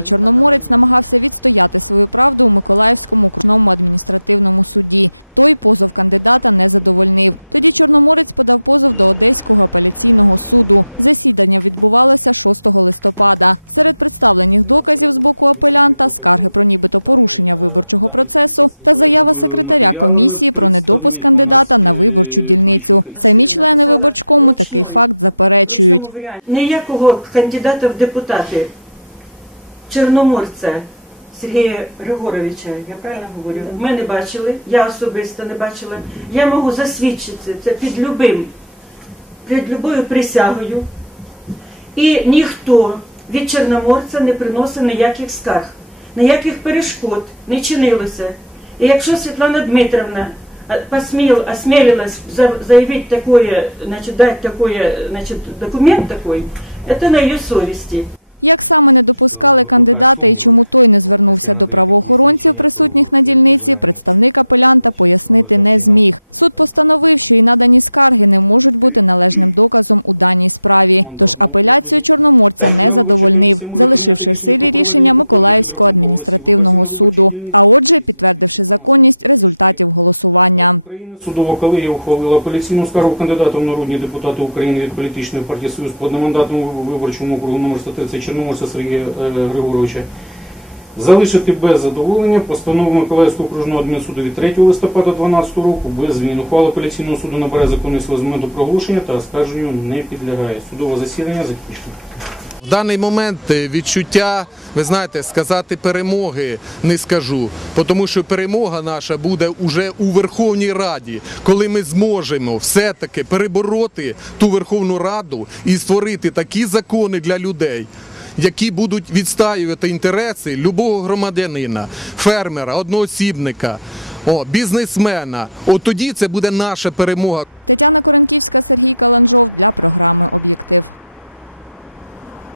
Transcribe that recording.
Да не надо на меня. Е, Матеріалами представник у нас е, Бриченко. Написала ручною, в ручному варіанті. Ніякого кандидата в депутати Чорноморця Сергія Григоровича, я правильно говорю, ми не бачили, я особисто не бачила. Я можу засвідчити це під любим, під любою присягою. І ніхто від Чорноморця не приносив ніяких скарг, ніяких перешкод не чинилося. І якщо Світлана Дмитровна посмел, осмелилась за- заявить такое, значит, дать такое, значит, документ такой, это на ее совести. Що викликає сумніви. От, Якщо я надаю такі свідчення, то повинна е, належним чином. Окружна виборча комісія може прийняти рішення про проведення повторного підрахунку голосів виборців на виборчій дільниці 212-254 Раз України. Судова колегія ухвалила апеляційну скаргу кандидата в народні депутати України від політичної партії Союз по одномандатному виборчому округу номер 130 Чорноморця Сергія е, Григоровича. Залишити без задоволення постанову Миколаївського окружного адмінсуду від 3 листопада 2012 року без змін. Ухвала апеляційного суду набере законної сили з моменту проголошення та оскарженню не підлягає. Судове засідання закінчено. В даний момент е, відчуття, ви знаєте, сказати перемоги не скажу, тому що перемога наша буде уже у Верховній Раді, коли ми зможемо все-таки перебороти ту Верховну Раду і створити такі закони для людей. Які будуть відстаювати інтереси любого громадянина, фермера, одноосібника, бізнесмена. От тоді це буде наша перемога.